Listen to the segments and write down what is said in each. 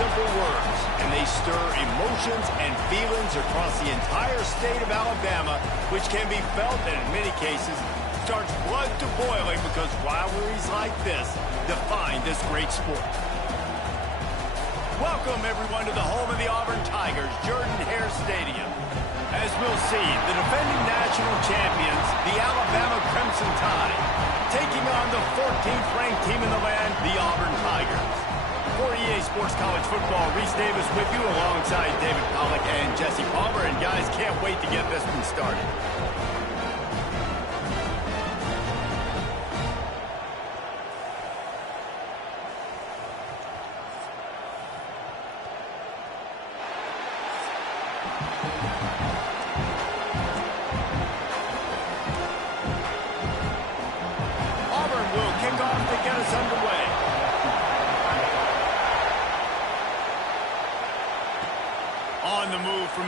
simple words, and they stir emotions and feelings across the entire state of Alabama, which can be felt and in many cases starts blood to boiling because rivalries like this define this great sport. Welcome, everyone, to the home of the Auburn Tigers, Jordan-Hare Stadium. As we'll see, the defending national champions, the Alabama Crimson Tide, taking on the 14th-ranked team in the land, the Auburn Tigers. For EA Sports College Football, Reese Davis with you alongside David Pollack and Jesse Palmer. And guys, can't wait to get this one started.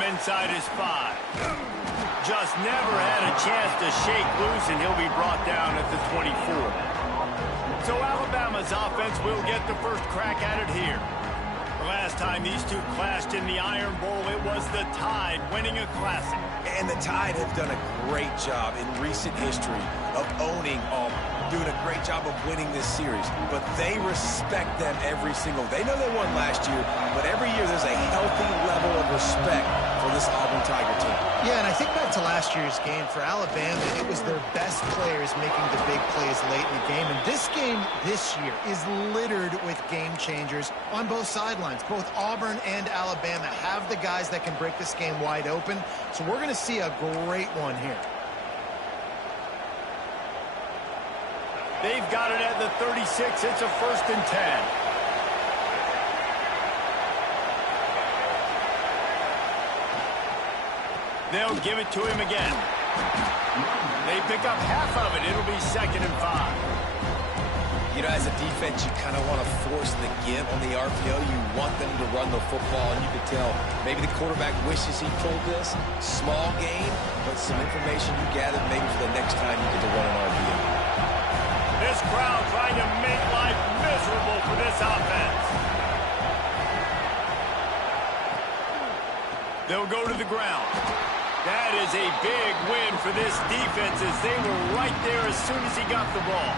Inside his 5. Just never had a chance to shake loose, and he'll be brought down at the 24. So Alabama's offense will get the first crack at it here. The last time these two clashed in the Iron Bowl, it was the Tide winning a classic. And the Tide have done a great job in recent history of owning Auburn, doing a great job of winning this series. But they respect them every single. They know they won last year, but every year there's a healthy level of respect for this Auburn Tiger team. Yeah, and I think back to last year's game for Alabama, it was their best players making the big plays late in the game. And this game this year is littered with game changers on both sidelines. Both Auburn and Alabama have the guys that can break this game wide open. So we're going to see a great one here. They've got it at the 36. It's a 1st and 10. They'll give it to him again. They pick up half of it. It'll be 2nd and 5. You know, as a defense, you kind of want to force the give on the RPO. You want them to run the football, and you can tell maybe the quarterback wishes he pulled this. Small gain, but some information you gathered maybe for the next time you get to run an RPO. This crowd trying to make life miserable for this offense. They'll go to the ground. That is a big win for this defense as they were right there as soon as he got the ball.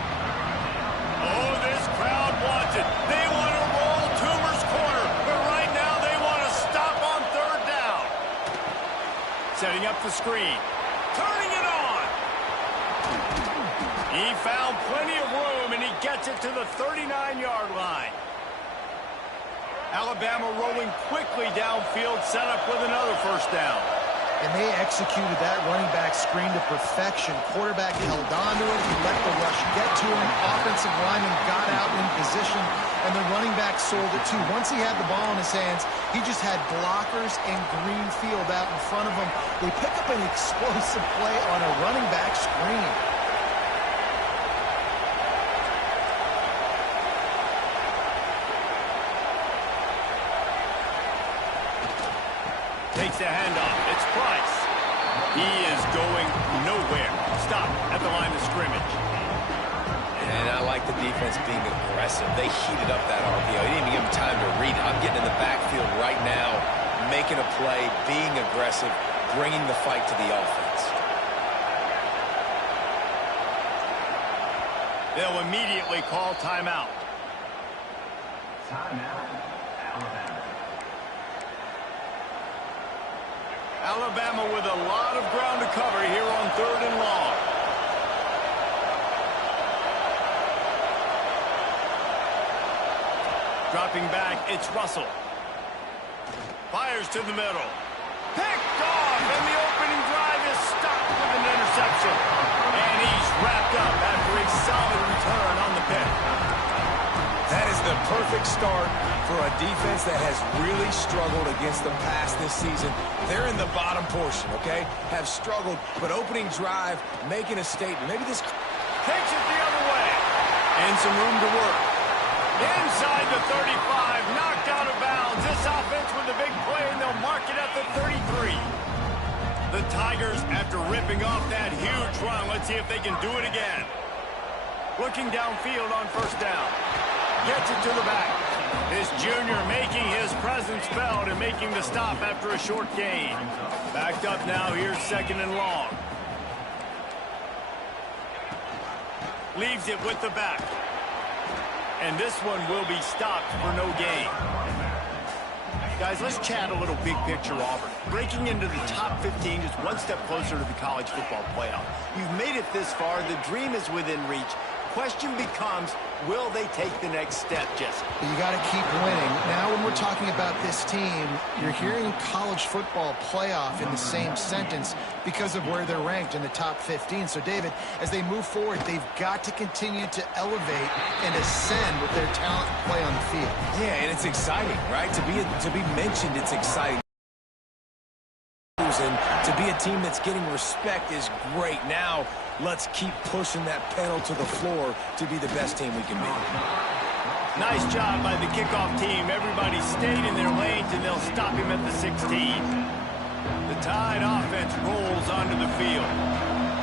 Oh, this crowd wants it. They want to roll Toomer's corner, but right now they want to stop on 3rd down. Setting up the screen. Turning it on. He found plenty of room, and he gets it to the 39-yard line. Alabama rolling quickly downfield, set up with another 1st down. And they executed that running back screen to perfection. Quarterback held on to it. He let the rush get to him. Offensive lineman got out in position, and the running back sold it too. Once he had the ball in his hands, he just had blockers and green field out in front of him. They pick up an explosive play on a running back screen. Takes the handoff. It's Price. He is going nowhere. Stop at the line of scrimmage. And I like the defense being aggressive. They heated up that RPO. He didn't even give him time to read it. I'm getting in the backfield right now, making a play, being aggressive, bringing the fight to the offense. They'll immediately call timeout. Timeout, Alabama. Alabama with a lot of ground to cover here on 3rd and long. Dropping back, it's Russell. Fires to the middle. Picked off, and the opening drive is stopped with an interception. And he's wrapped up after a solid return on the pick. That is the perfect start for a defense that has really struggled against the pass this season. They're in the bottom portion, okay? Have struggled, but opening drive, making a statement. Maybe this takes it the other way. And some room to work. Inside the 35, knocked out of bounds. This offense with a big play, and they'll mark it at the 33. The Tigers, after ripping off that huge run, let's see if they can do it again. Looking downfield on 1st down. Gets it to the back. This junior making his presence felt and making the stop after a short gain. Backed up now, here's 2nd and long. Leaves it with the back. And this one will be stopped for no gain. Guys, let's chat a little big picture Auburn. Breaking into the top 15 is one step closer to the college football playoff. You've made it this far. The dream is within reach. Question becomes, will they take the next step, Jesse? You got to keep winning. Now, when we're talking about this team, you're hearing college football playoff in the same sentence because of where they're ranked in the top 15. So, David, as they move forward, they've got to continue to elevate and ascend with their talent and play on the field. Yeah, and it's exciting, right? To be mentioned, it's exciting. And to be a team that's getting respect is great. Now, let's keep pushing that pedal to the floor to be the best team we can be. Nice job by the kickoff team. Everybody stayed in their lanes, and they'll stop him at the 16. The Tide offense rolls onto the field.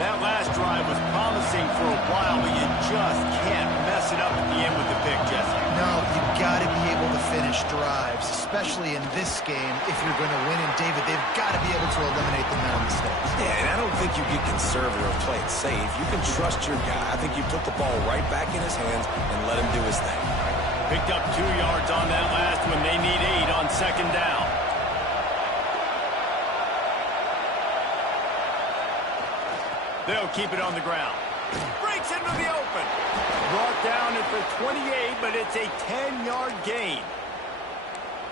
That last drive was promising for a while, but you just can't mess it up at the end with the pick, Jesse. No, you've got to be able to finish drives, especially in this game if you're going to win. And, David, they've got to be able to eliminate the mental mistakes. Yeah, and I don't think you get conservative or play it safe. You can trust your guy. I think you put the ball right back in his hands and let him do his thing. Picked up 2 yards on that last one. They need 8 on 2nd down. They'll keep it on the ground. Breaks into the open. Brought down at the 28, but it's a 10-yard gain.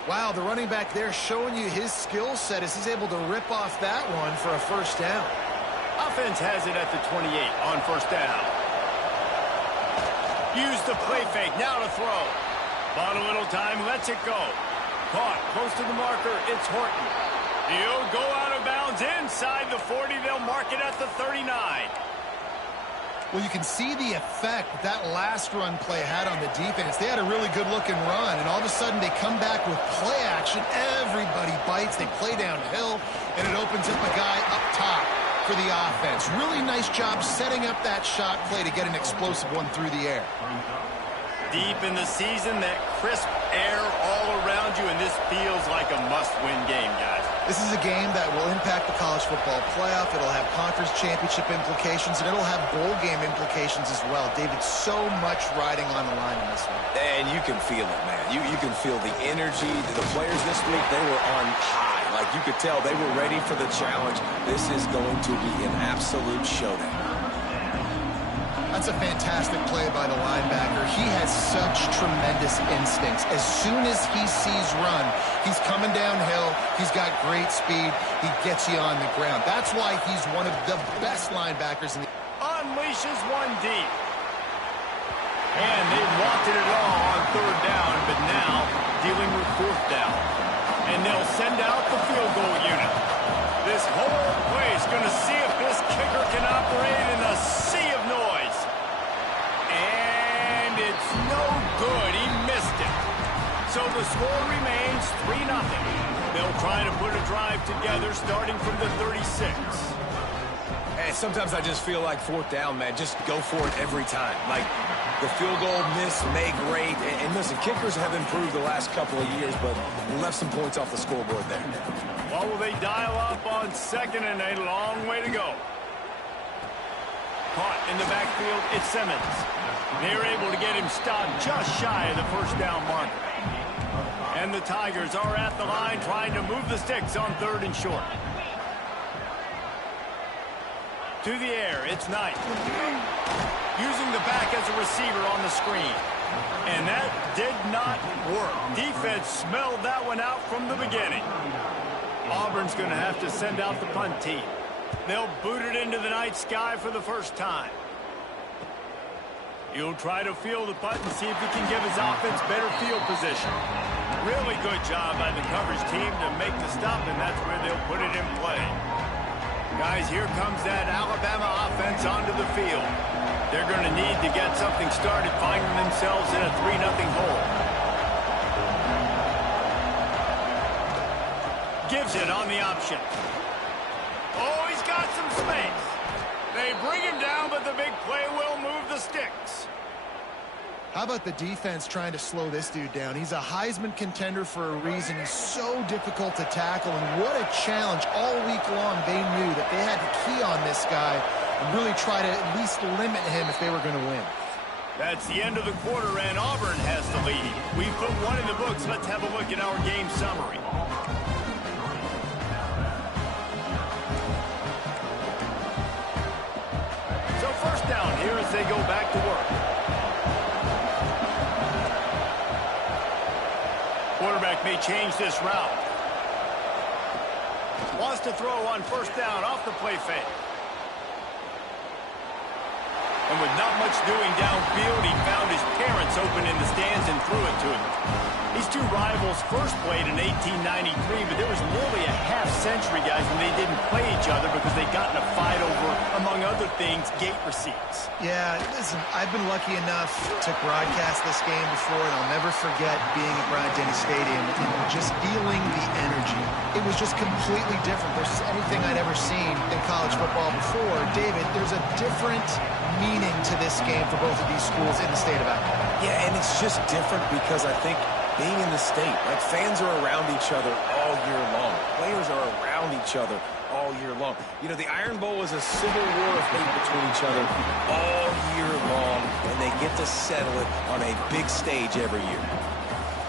Wow, the running back there showing you his skill set as he's able to rip off that one for a 1st down. Offense has it at the 28 on 1st down. Use the play fake, now to throw. Bought a little time, lets it go. Caught, close to the marker, it's Horton. He'll go out of bounds inside the 40. They'll mark it at the 39. Well, you can see the effect that last run play had on the defense. They had a really good-looking run, and all of a sudden they come back with play action. Everybody bites. They play downhill, and it opens up a guy up top for the offense. Really nice job setting up that shot play to get an explosive one through the air. Deep in the season, that crisp air all around you, and this feels like a must-win game, guys. This is a game that will impact the college football playoff. It'll have conference championship implications, and it'll have bowl game implications as well. David, so much riding on the line in this one. And you can feel it, man. You can feel the energy. The players this week, they were on high. Like, you could tell they were ready for the challenge. This is going to be an absolute showdown. That's a fantastic play by the linebacker. He has such tremendous instincts. As soon as he sees run, he's coming downhill. He's got great speed. He gets you on the ground. That's why he's one of the best linebackers in the... Unleashes one deep. And they wanted it all on 3rd down, but now dealing with 4th down. And they'll send out the field goal unit. This whole place going to see if this kicker can operate in a sea of noise. And it's no good. He missed it. So the score remains 3-0. They'll try to put a drive together starting from the 36. Hey, sometimes I just feel like 4th down, man. Just go for it every time. Like, the field goal miss, make great. And listen, kickers have improved the last couple of years, but left some points off the scoreboard there. Well, will they dial up on 2nd and a long way to go? Caught in the backfield, it's Simmons. They're able to get him stopped just shy of the 1st down marker. And the Tigers are at the line trying to move the sticks on 3rd and short. To the air, it's Knight. Using the back as a receiver on the screen. And that did not work. Defense smelled that one out from the beginning. Auburn's going to have to send out the punt team. They'll boot it into the night sky for the 1st time. He'll try to field the punt and see if he can give his offense better field position. Really good job by the coverage team to make the stop, and that's where they'll put it in play. Guys, here comes that Alabama offense onto the field. They're going to need to get something started, finding themselves in a 3-0 hole. Gives it on the option. Oh, he's got some space. They bring him down, but the big play will move the sticks. How about the defense trying to slow this dude down? He's a Heisman contender for a reason. He's so difficult to tackle, and what a challenge. All week long, they knew that they had to key on this guy and really try to at least limit him if they were going to win. That's the end of the quarter, and Auburn has the lead. We've put one in the books. Let's have a look at our game summary. So first down here as they go back to work. Quarterback may change this route. Wants to throw on first down off the play fake. And with not much doing downfield, he found his parents open in the stands and threw it to him. These two rivals first played in 1893, but there was nearly a half-century, guys, when they didn't play each other because they got in a fight over, among other things, gate receipts. Yeah, listen, I've been lucky enough to broadcast this game before, and I'll never forget being at Bryant-Denny Stadium and just feeling the energy. It was just completely different versus anything I'd ever seen in college football before. David, there's a different meaning to this game for both of these schools in the state of Alabama. Yeah, and it's just different because I think being in the state, like fans are around each other all year long. Players are around each other all year long. You know, the Iron Bowl is a civil war of hate between each other all year long, and they get to settle it on a big stage every year.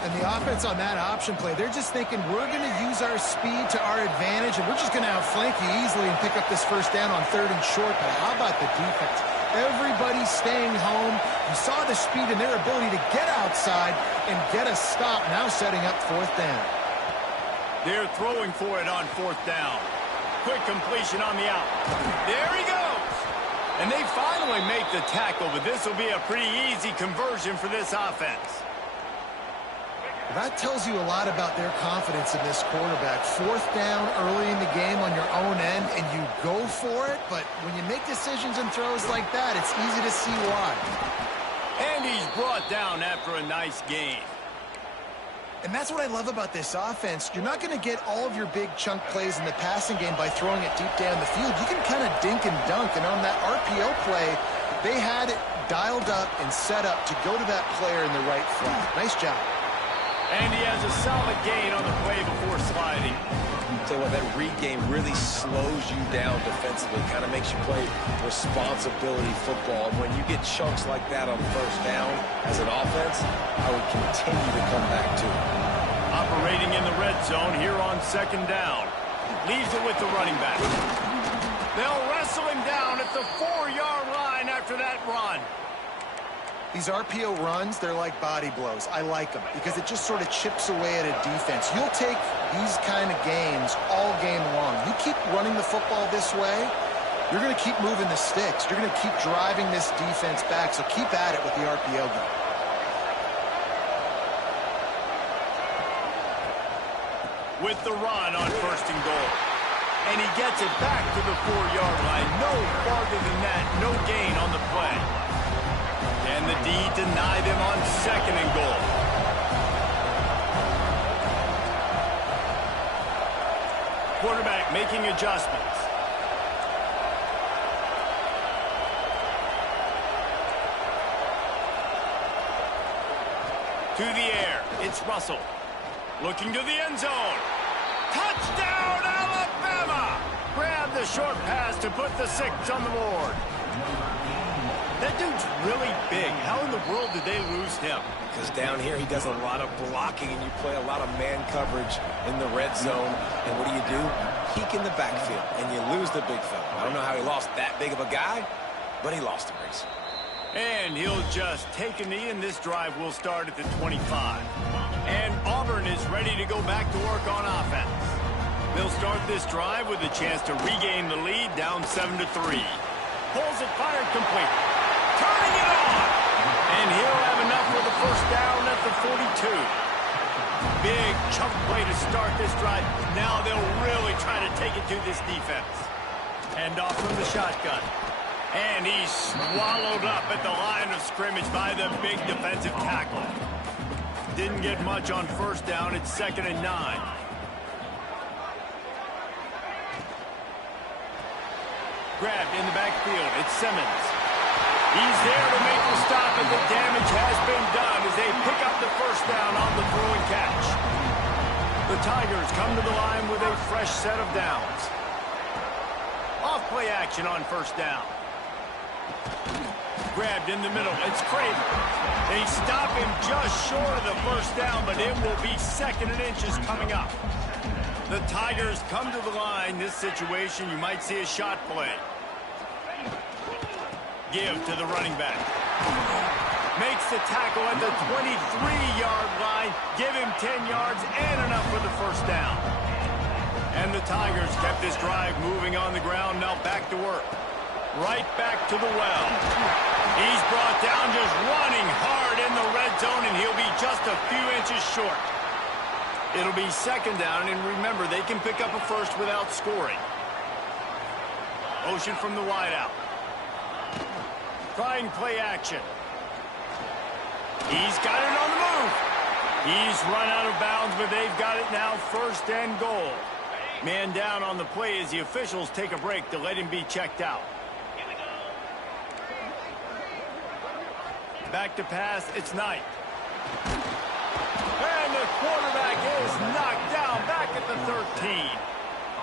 And the offense on that option play, they're just thinking we're going to use our speed to our advantage, and we're just going to outflank you easily and pick up this first down on 3rd and short. But how about the defense? Everybody's staying home. You saw the speed and their ability to get outside and get a stop, now setting up 4th down. They're throwing for it on 4th down. Quick completion on the out. There he goes. And they finally make the tackle, but this will be a pretty easy conversion for this offense. That tells you a lot about their confidence in this quarterback. 4th down early in the game on your own end, and you go for it, but when you make decisions and throws like that, it's easy to see why. And he's brought down after a nice gain. And that's what I love about this offense. You're not going to get all of your big chunk plays in the passing game by throwing it deep down the field. You can kind of dink and dunk, and on that RPO play, they had it dialed up and set up to go to that player in the right flat. Nice job. And he has a solid gain on the play before sliding. Tell you what, that read game really slows you down defensively, kind of makes you play responsibility football. And when you get chunks like that on 1st down as an offense, I would continue to come back to it. Operating in the red zone here on 2nd down. Leaves it with the running back. They'll wrestle him down at the 4-yard line after that run. These RPO runs, they're like body blows. I like them because it just sort of chips away at a defense. You'll take these kind of games all game long. You keep running the football this way, you're going to keep moving the sticks. You're going to keep driving this defense back, so keep at it with the RPO game. With the run on 1st and goal. And he gets it back to the 4-yard line. No farther than that, no gain on the play. And the D denied him on 2nd and goal. Quarterback making adjustments. To the air, it's Russell. Looking to the end zone. Touchdown, Alabama! Grab the short pass to put the 6 on the board. That dude's really big. How in the world did they lose him? Because down here he does a lot of blocking and you play a lot of man coverage in the red zone. And what do? You peek in the backfield and you lose the big fella. I don't know how he lost that big of a guy, but he lost the race. And he'll just take a knee, and this drive will start at the 25. And Auburn is ready to go back to work on offense. They'll start this drive with a chance to regain the lead, down 7-3. Pulls it, fired complete. Turning it on! And he'll have enough for the first down at the 42. Big chunk play to start this drive. Now they'll really try to take it to this defense. Hand off from the shotgun. And he's swallowed up at the line of scrimmage by the big defensive tackle. Didn't get much on first down. It's 2nd and 9. Grabbed in the backfield. It's Simmons. He's there to make the stop, and the damage has been done as they pick up the first down on the throw and catch. The Tigers come to the line with a fresh set of downs. Off play action on first down. Grabbed in the middle. It's Craven. They stop him just short of the first down, but it will be 2nd and inches coming up. The Tigers come to the line. This situation, you might see a shot play. Give to the running back. Makes the tackle at the 23-yard line. Give him 10 yards and enough for the first down. And the Tigers kept this drive moving on the ground. Now back to work. Right back to the well. He's brought down, just running hard in the red zone, and he'll be just a few inches short. It'll be 2nd down, and remember, they can pick up a first without scoring. Motion from the wideout. Trying play action. He's got it on the move. He's run out of bounds, but they've got it now 1st and goal. Man down on the play as the officials take a break to let him be checked out. Back to pass, it's Knight. And the quarterback is knocked down back at the 13.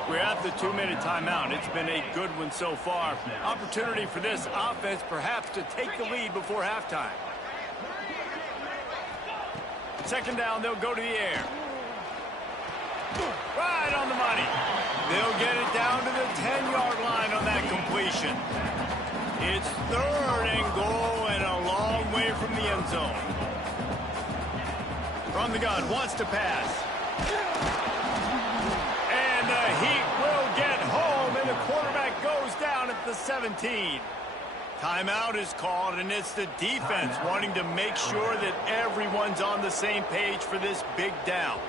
We're at the 2-minute timeout. It's been a good one so far. Opportunity for this offense perhaps to take the lead before halftime. 2nd down, they'll go to the air. Right on the money. They'll get it down to the 10-yard line on that completion. It's 3rd and goal and a long way from the end zone. From the gun, wants to pass. And the Heat will get home, and the quarterback goes down at the 17. Timeout is called, and it's the defense wanting to make sure that everyone's on the same page for this big down.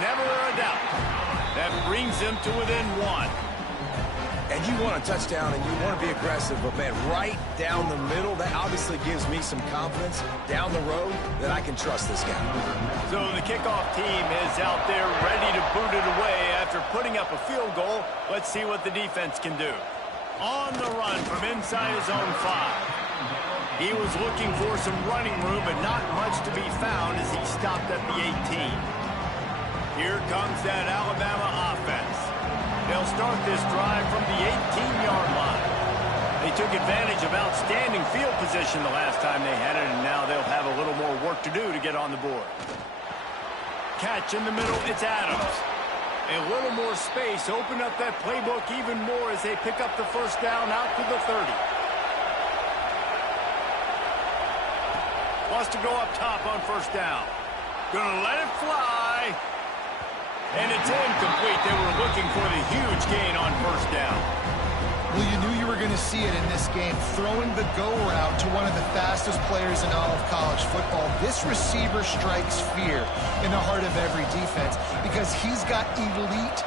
Never a doubt. That brings them to within 1. And you want a touchdown and you want to be aggressive, but man, right down the middle, that obviously gives me some confidence down the road that I can trust this guy. So the kickoff team is out there ready to boot it away after putting up a field goal. Let's see what the defense can do. On the run from inside his own 5. He was looking for some running room, but not much to be found as he stopped at the 18. Here comes that Alabama offense. They'll start this drive from the 18-yard line. They took advantage of outstanding field position the last time they had it, and now they'll have a little more work to do to get on the board. Catch in the middle, it's Adams. A little more space, open up that playbook even more as they pick up the first down out to the 30. Wants to go up top on first down. Gonna let it fly. And it's incomplete. They were looking for the huge gain on first down. Well, you knew you were going to see it in this game. Throwing the go route to one of the fastest players in all of college football. This receiver strikes fear in the heart of every defense because he's got elite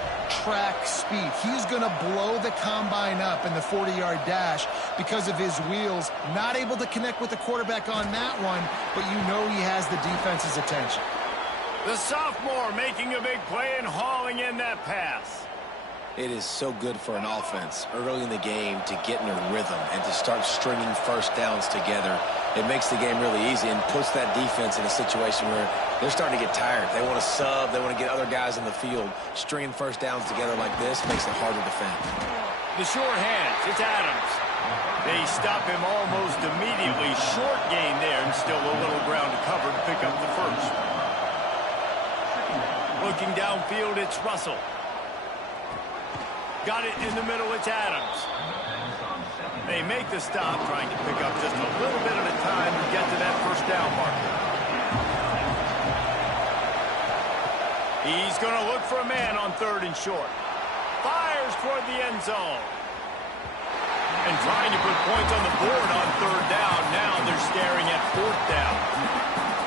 track speed. He's going to blow the combine up in the 40-yard dash because of his wheels. Not able to connect with the quarterback on that one, but you know he has the defense's attention. The sophomore making a big play and hauling in that pass. It is so good for an offense early in the game to get in a rhythm and to start stringing first downs together. It makes the game really easy and puts that defense in a situation where they're starting to get tired. They want to sub. They want to get other guys in the field. Stringing first downs together like this makes it hard to defend. The short hands, it's Adams. They stop him almost immediately. Short gain there and still a little ground to cover to pick up the first. Looking downfield, it's Russell. Got it in the middle, it's Adams. They make the stop, trying to pick up just a little bit at a time to get to that first down marker. He's going to look for a man on 3rd and short. Fires toward the end zone. And trying to put points on the board on 3rd down. Now they're staring at 4th down.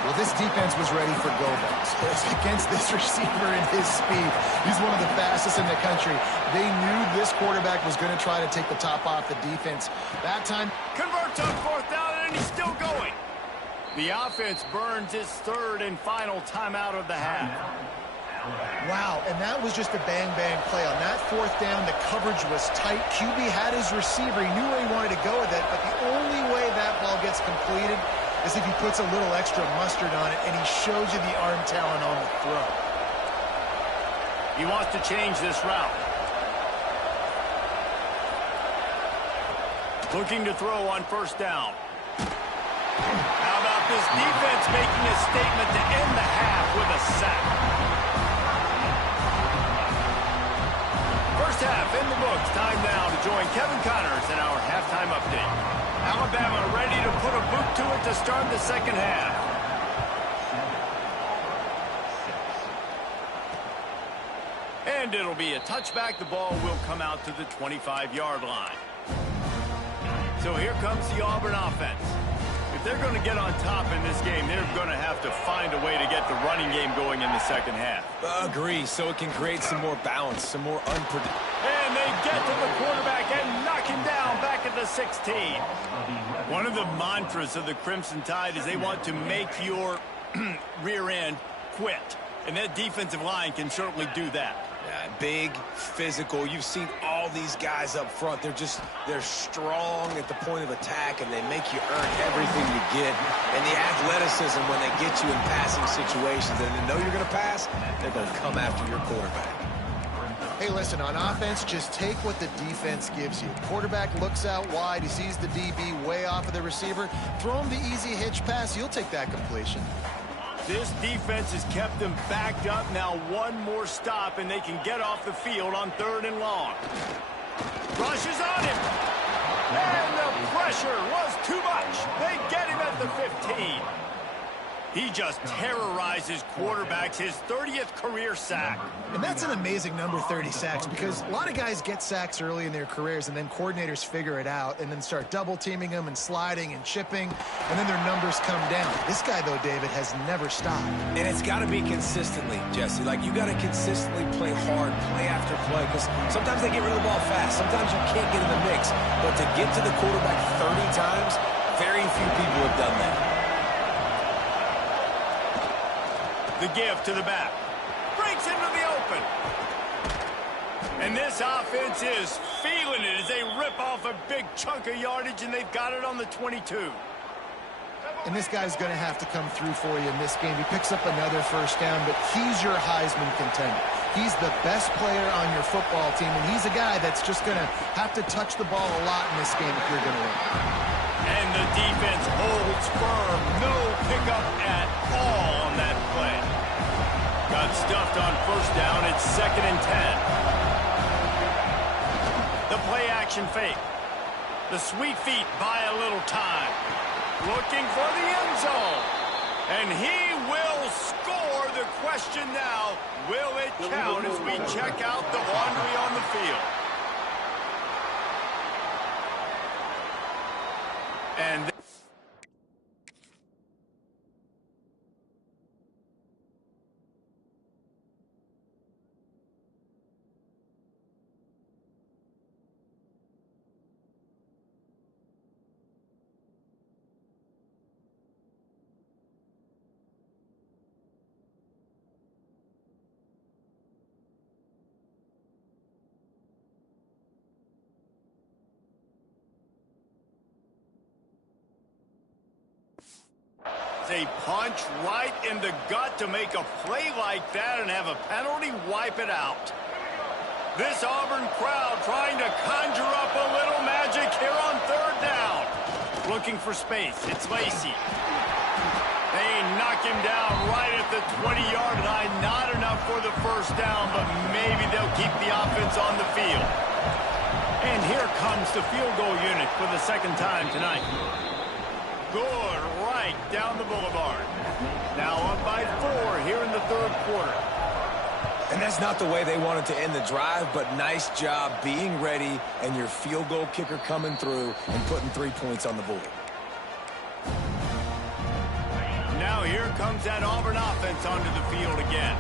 Well, this defense was ready for go-balls. Against this receiver and his speed, he's one of the fastest in the country. They knew this quarterback was going to try to take the top off the defense. That time, converts on 4th down, and he's still going. The offense burns its 3rd and final timeout of the half. Wow, and that was just a bang-bang play. On that fourth down, the coverage was tight. QB had his receiver. He knew where he wanted to go with it, but the only way that ball gets completed is if he puts a little extra mustard on it, and he shows you the arm talent on the throw. He wants to change this route. Looking to throw on first down. How about this defense making a statement to end the half with a sack? First half in the books. Time now to join Kevin Connors in our halftime update. Alabama ready to put a boot to it to start the second half. And it'll be a touchback. The ball will come out to the 25-yard line. So here comes the Auburn offense. If they're going to get on top in this game, they're going to have to find a way to get the running game going in the second half. Agree, so it can create some more balance, some more unpredictable. And they get to the quarterback and knock him down back at the 16. One of the mantras of the Crimson Tide is they want to make your rear end quit. And that defensive line can certainly do that. Yeah, big, physical. You've seen all these guys up front. They're strong at the point of attack, and they make you earn everything you get. And the athleticism when they get you in passing situations and they know you're going to pass, they're going to come after your quarterback. Hey, listen, on offense, just take what the defense gives you. Quarterback looks out wide. He sees the DB way off of the receiver. Throw him the easy hitch pass. You'll take that completion. This defense has kept them backed up. Now one more stop, and they can get off the field on 3rd and long. Rushes on him. And the pressure was too much. They get him at the 15. He just terrorizes quarterbacks, his 30th career sack. And that's an amazing number, 30 sacks, because a lot of guys get sacks early in their careers, and then coordinators figure it out and then start double-teaming them and sliding and chipping, and then their numbers come down. This guy, though, David, has never stopped. And it's got to be consistently, Jesse. Like, you got to consistently play hard, play after play, because sometimes they get rid of the ball fast. Sometimes you can't get in the mix. But to get to the quarterback 30 times, very few people have done that. The give to the back. Breaks into the open. And this offense is feeling it as they rip off a big chunk of yardage, and they've got it on the 22. And this guy's going to have to come through for you in this game. He picks up another first down, but he's your Heisman contender. He's the best player on your football team, and he's a guy that's just going to have to touch the ball a lot in this game if you're going to win. And the defense holds firm. No pickup at all on that play. Got stuffed on first down. It's 2nd and 10. The play action fake. The sweet feet buy a little time. Looking for the end zone. And he will score. The question now, will it count as we check out the laundry on the field? And a punch right in the gut to make a play like that and have a penalty wipe it out. This Auburn crowd trying to conjure up a little magic here on 3rd down. Looking for space. It's Lacey. They knock him down right at the 20-yard line. Not enough for the first down, but maybe they'll keep the offense on the field. And here comes the field goal unit for the 2nd time tonight. Good, right down the boulevard. Now up by 4 here in the 3rd quarter. And that's not the way they wanted to end the drive, but nice job being ready and your field goal kicker coming through and putting 3 points on the board. Now here comes that Auburn offense onto the field again.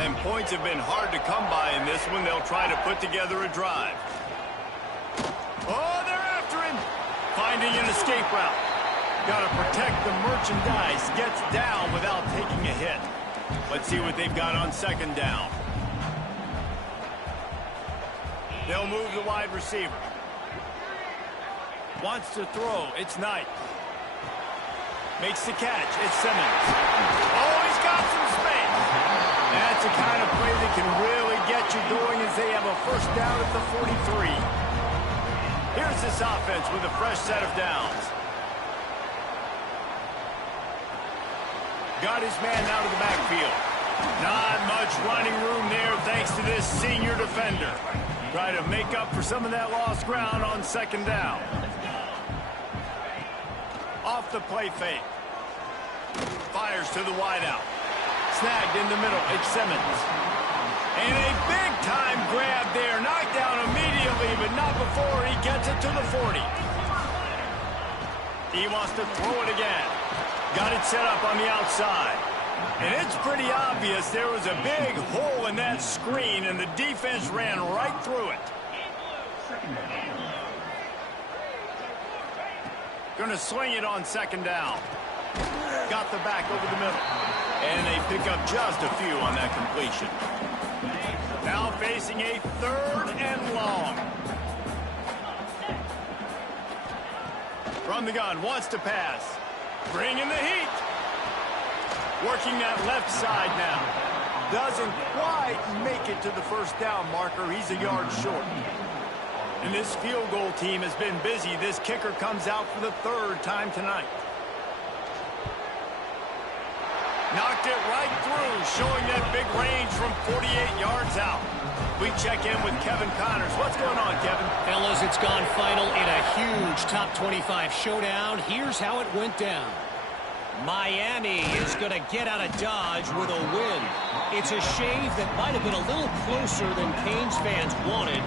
And points have been hard to come by in this one. They'll try to put together a drive. Oh, they're after him. Finding an escape route. Got to protect the merchandise. Gets down without taking a hit. Let's see what they've got on second down. They'll move the wide receiver. Wants to throw. It's Knight. Makes the catch. It's Simmons. Oh, he's got some space. That's the kind of play that can really get you going as they have a first down at the 43. Here's this offense with a fresh set of downs. Got his man out of the backfield. Not much running room there thanks to this senior defender. Try to make up for some of that lost ground on second down. Off the play fake. Fires to the wideout. Snagged in the middle. It's Simmons. And a big-time grab there. Knocked down immediately, but not before he gets it to the 40. He wants to throw it again. Got it set up on the outside. And it's pretty obvious there was a big hole in that screen, and the defense ran right through it. Going to swing it on second down. Got the back over the middle. And they pick up just a few on that completion. Now facing a third and long. From the gun, wants to pass. Bringing the heat. Working that left side now. Doesn't quite make it to the first down marker. He's a yard short. And this field goal team has been busy. This kicker comes out for the third time tonight. Knocked it right through, showing that big range from 48 yards out. We check in with Kevin Connors. What's going on, Kevin? Fellas, it's gone final in a huge top 25 showdown. Here's how it went down. Miami is going to get out of Dodge with a win. It's a shave that might have been a little closer than Canes fans wanted,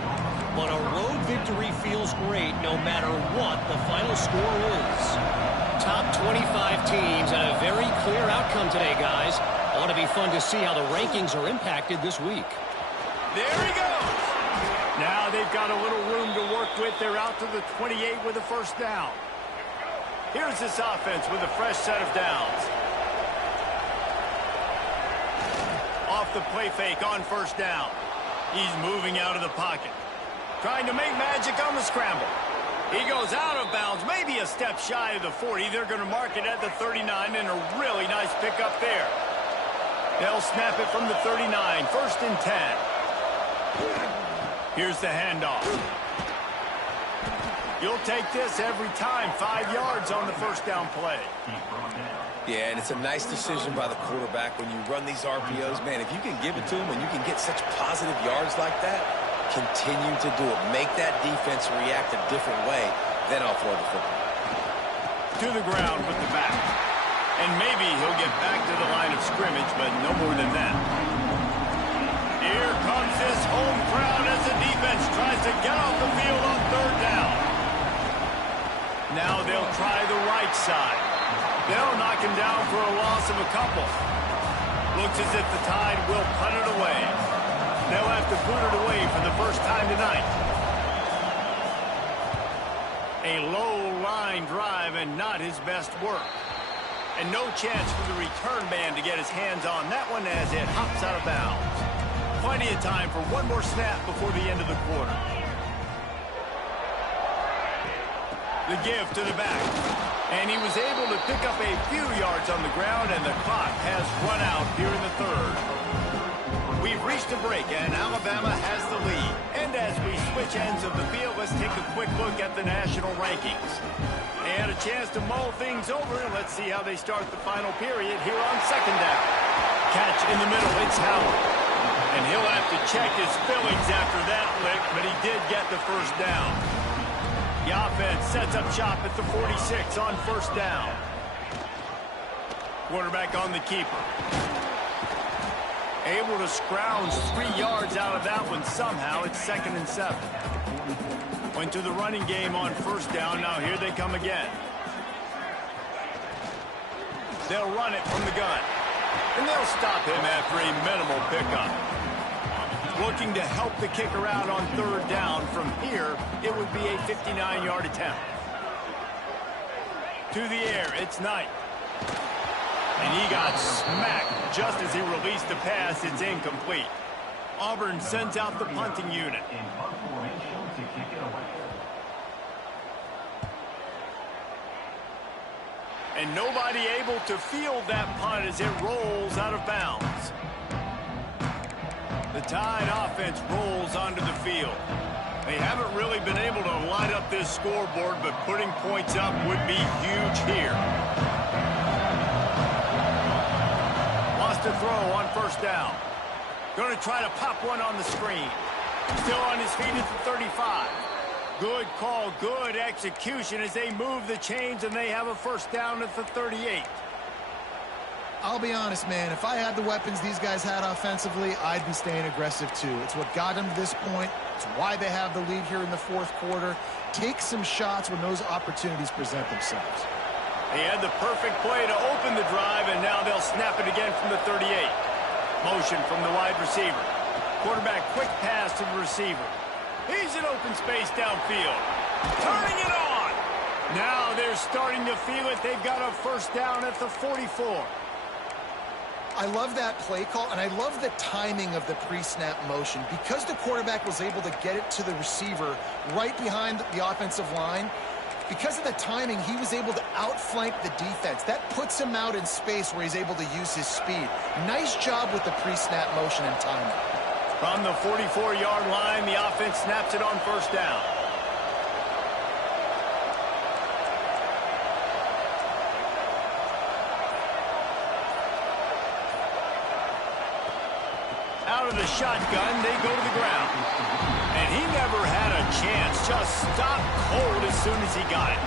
but a road victory feels great no matter what the final score is. Top 25 teams and a very clear outcome today, guys. Ought to be fun to see how the rankings are impacted this week. There he goes. Now they've got a little room to work with. They're out to the 28 with a first down. Here's this offense with a fresh set of downs. Off the play fake on first down. He's moving out of the pocket. Trying to make magic on the scramble. He goes out of bounds, maybe a step shy of the 40. They're going to mark it at the 39, and a really nice pickup there. They'll snap it from the 39, first and 10. Here's the handoff. You'll take this every time, 5 yards on the first down play. Yeah, and it's a nice decision by the quarterback when you run these RPOs. Man, if you can give it to him and you can get such positive yards like that, continue to do it. Make that defense react a different way, then offload the football. To the ground with the back. And maybe he'll get back to the line of scrimmage, but no more than that. Here comes his home crowd as the defense tries to get off the field on third down. Now they'll try the right side. They'll knock him down for a loss of a couple. Looks as if the Tide will punt it away. They'll have to boot it away for the first time tonight. A low line drive and not his best work. And no chance for the return man to get his hands on that one as it hops out of bounds. Plenty of time for one more snap before the end of the quarter. The give to the back. And he was able to pick up a few yards on the ground, and the clock has run out here in the third. We've reached a break, and Alabama has the lead. And as we switch ends of the field, let's take a quick look at the national rankings. They had a chance to mull things over, and let's see how they start the final period here on second down. Catch in the middle, it's Howard. And he'll have to check his fillings after that lick, but he did get the first down. The offense sets up shop at the 46 on first down. Quarterback on the keeper. Able to scrounge 3 yards out of that one somehow. It's 2nd and 7. Went to the running game on first down. Now here they come again. They'll run it from the gun. And they'll stop him after a minimal pickup. Looking to help the kicker out on third down. From here, it would be a 59-yard attempt. To the air, it's Knight. And he got smacked just as he released the pass. It's incomplete. Auburn sends out the punting unit. And nobody able to field that punt as it rolls out of bounds. The Tide offense rolls onto the field. They haven't really been able to light up this scoreboard, but putting points up would be huge here. Lost a throw on first down. Going to try to pop one on the screen. Still on his feet at the 35. Good call, good execution as they move the chains and they have a first down at the 38. I'll be honest, man. If I had the weapons these guys had offensively, I'd be staying aggressive too. It's what got them to this point. It's why they have the lead here in the fourth quarter. Take some shots when those opportunities present themselves. They had the perfect play to open the drive, and now they'll snap it again from the 38. Motion from the wide receiver. Quarterback quick pass to the receiver. He's in open space downfield. Turning it on. Now they're starting to feel it. They've got a first down at the 44. I love that play call, and I love the timing of the pre-snap motion. Because the quarterback was able to get it to the receiver right behind the offensive line, because of the timing, he was able to outflank the defense. That puts him out in space where he's able to use his speed. Nice job with the pre-snap motion and timing. From the 44-yard line, the offense snaps it on first down. Out of the shotgun, they go to the ground. And he never had a chance. Just stopped cold as soon as he got it.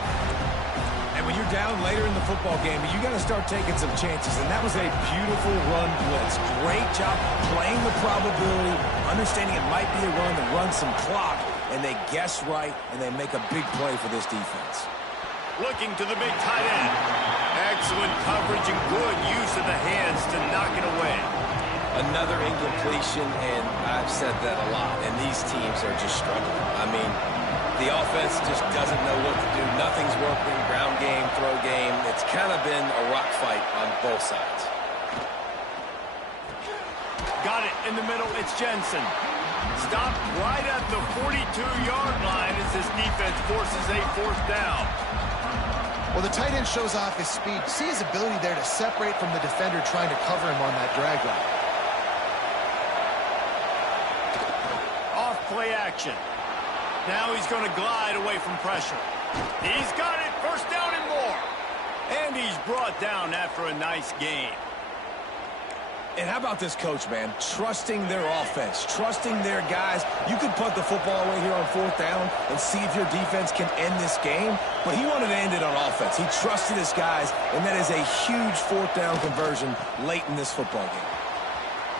And when you're down later in the football game, you got to start taking some chances. And that was a beautiful run blitz. Great job playing the probability, understanding it might be a run that runs some clock, and they guess right, and they make a big play for this defense. Looking to the big tight end. Excellent coverage and good use of the hands to knock it away. Another incompletion, and I've said that a lot, and these teams are just struggling. I mean, the offense just doesn't know what to do. Nothing's working. Ground game, throw game. It's kind of been a rock fight on both sides. Got it in the middle. It's Jensen. Stopped right at the 42-yard line as this defense forces a fourth down. Well, the tight end shows off his speed. See his ability there to separate from the defender trying to cover him on that drag route. Play action. Now he's going to glide away from pressure. He's got it. First down and more. And he's brought down after a nice gain. And how about this coach, man? Trusting their offense, trusting their guys. You could punt the football away here on fourth down and see if your defense can end this game, but he wanted to end it on offense. He trusted his guys, and that is a huge fourth down conversion late in this football game.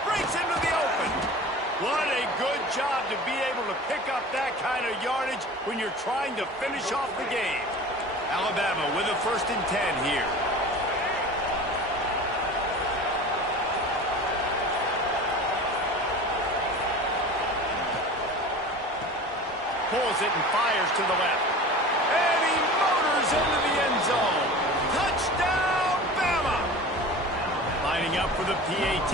Breaks into the open. What a good job to be able to pick up that kind of yardage when you're trying to finish off the game. Alabama with a 1st and 10 here. Pulls it and fires to the left. And he motors into the end zone. Touchdown, Bama! Lining up for the PAT.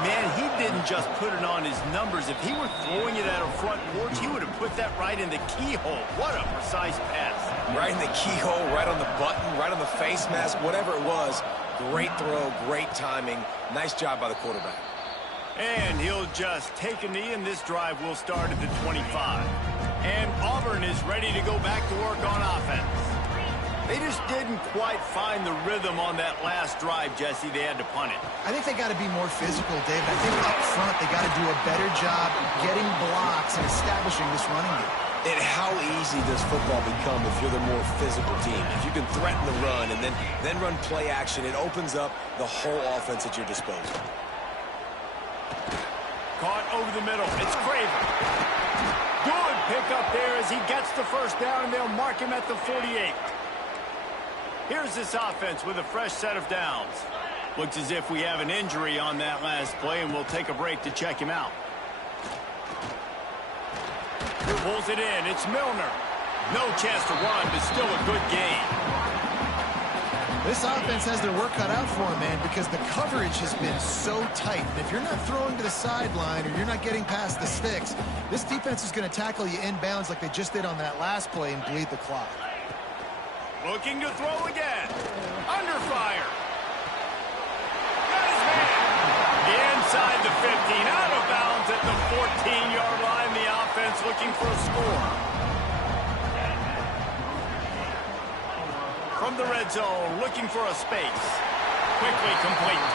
Man, he didn't just put it on his numbers. If he were throwing it at a front porch, he would have put that right in the keyhole. What a precise pass. Right in the keyhole, right on the button, right on the face mask, whatever it was. Great throw, great timing. Nice job by the quarterback. And he'll just take a knee, and this drive will start at the 25. And Auburn is ready to go back to work on offense. They just didn't quite find the rhythm on that last drive, Jesse. They had to punt it. I think they got to be more physical, David. I think up front they got to do a better job getting blocks and establishing this running game. And how easy does football become if you're the more physical team? If you can threaten the run and then run play action, it opens up the whole offense at your disposal. Caught over the middle. It's Craven. Good pickup there as he gets the first down, and they'll mark him at the 48. Here's this offense with a fresh set of downs. Looks as if we have an injury on that last play, and we'll take a break to check him out. Pulls it in. It's Milner. No chance to run, but still a good gain. This offense has their work cut out for them, man, because the coverage has been so tight. And if you're not throwing to the sideline or you're not getting past the sticks, this defense is going to tackle you inbounds like they just did on that last play and bleed the clock. Looking to throw again. Under fire. Got his man. Inside the 15. Out of bounds at the 14-yard line. The offense looking for a score. From the red zone, looking for a space. Quickly complete.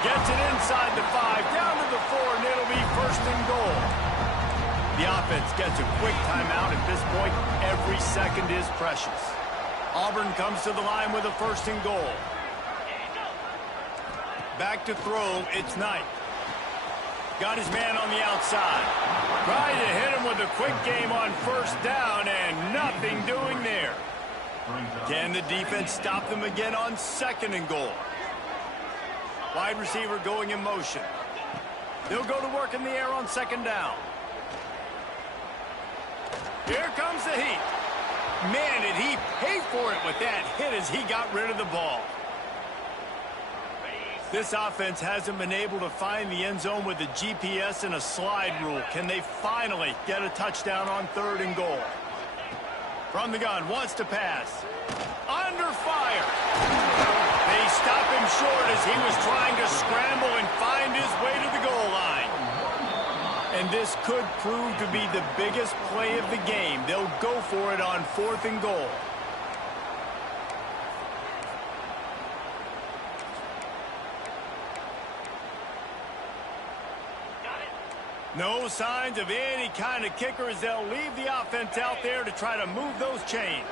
Gets it inside the 5, down to the 4, and it'll be first and goal. The offense gets a quick timeout. At this point, every second is precious. Auburn comes to the line with a first and goal. Back to throw, it's Knight. Got his man on the outside. Trying to hit him with a quick game on first down, and nothing doing there. Can the defense stop them again on second and goal? Wide receiver going in motion. They'll go to work in the air on second down. Here comes the heat. Man, did he pay for it with that hit as he got rid of the ball. This offense hasn't been able to find the end zone with the GPS and a slide rule. Can they finally get a touchdown on third and goal? From the gun, wants to pass. Under fire. They stop him short as he was trying to scramble and find his way to the goal line. And this could prove to be the biggest play of the game. They'll go for it on fourth and goal. No signs of any kind of kicker as they'll leave the offense out there to try to move those chains.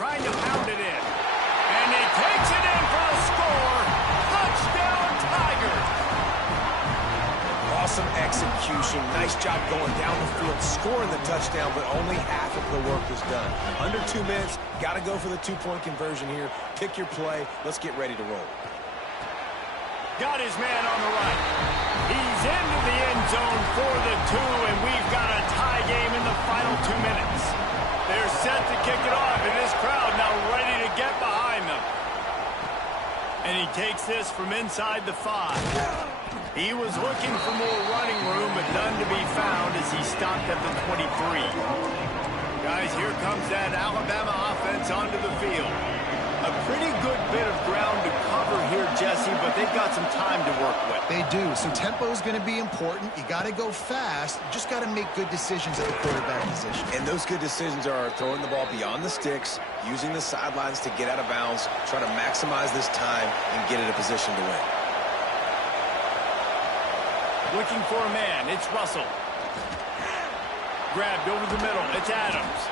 Trying to pound it in. And he takes it in for the score. Touchdown, Tigers. Awesome execution. Nice job going down the field, scoring the touchdown, but only half of the work is done. Under 2 minutes, got to go for the two-point conversion here. Pick your play. Let's get ready to roll. Got his man on the right. He's into the end zone for the 2, and we've got a tie game in the final 2 minutes. They're set to kick it off, and this crowd now ready to get behind them. And he takes this from inside the 5. He was looking for more running room, but none to be found as he stopped at the 23. Guys, here comes that Alabama offense onto the field. A pretty good bit of ground to cover here, Jesse, but they've got some time to work with. They do. So tempo is going to be important. You got to go fast. You just got to make good decisions at the quarterback position. And those good decisions are throwing the ball beyond the sticks, using the sidelines to get out of bounds, try to maximize this time and get in a position to win. Looking for a man. It's Russell. Grabbed over the middle. It's Adams.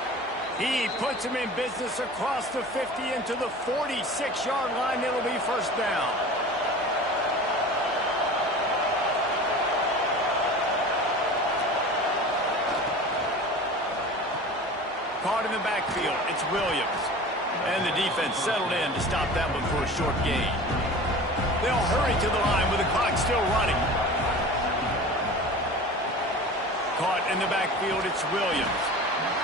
He puts him in business across the 50 into the 46-yard line. It'll be first down. Caught in the backfield. It's Williams. And the defense settled in to stop that one for a short gain. They'll hurry to the line with the clock still running. Caught in the backfield. It's Williams.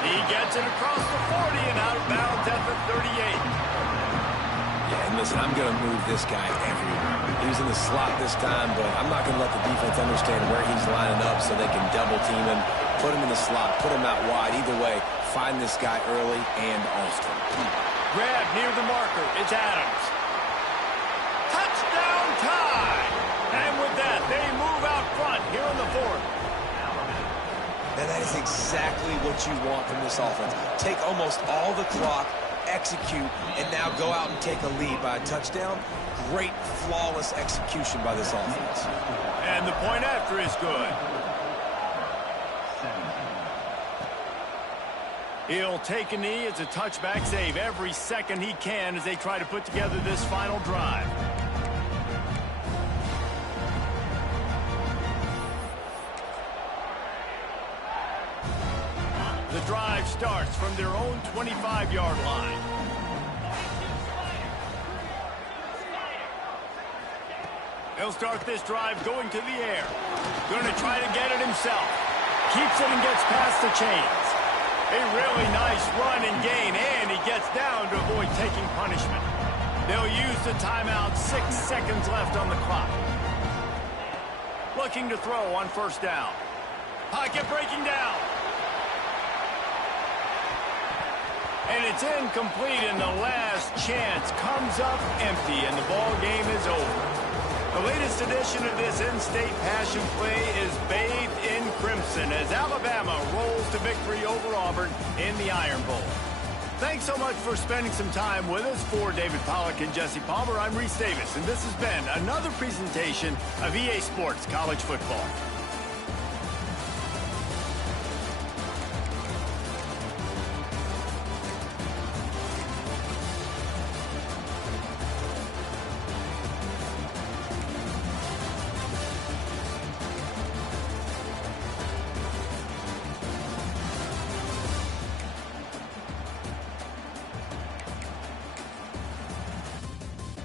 He gets it across the 40 and out of bounds at the 38. Yeah, and listen, I'm going to move this guy everywhere. He was in the slot this time, but I'm not going to let the defense understand where he's lining up so they can double team him, put him in the slot, put him out wide. Either way, find this guy early and often. Grab near the marker. It's Adams. Touchdown tie! And with that, they move out front here in the 4th. And that is exactly what you want from this offense. Take almost all the clock, execute, and now go out and take a lead by a touchdown. Great, flawless execution by this offense. And the point after is good. He'll take a knee. It's a touchback save every second he can as they try to put together this final drive. The drive starts from their own 25-yard line. He'll start this drive going to the air. Going to try to get it himself. Keeps it and gets past the chains. A really nice run and gain, and he gets down to avoid taking punishment. They'll use the timeout, 6 seconds left on the clock. Looking to throw on first down. Pocket breaking down. And it's incomplete, and the last chance comes up empty, and the ball game is over. The latest edition of this in-state passion play is bathed in crimson as Alabama rolls to victory over Auburn in the Iron Bowl. Thanks so much for spending some time with us. For David Pollack and Jesse Palmer, I'm Reese Davis, and this has been another presentation of EA Sports College Football.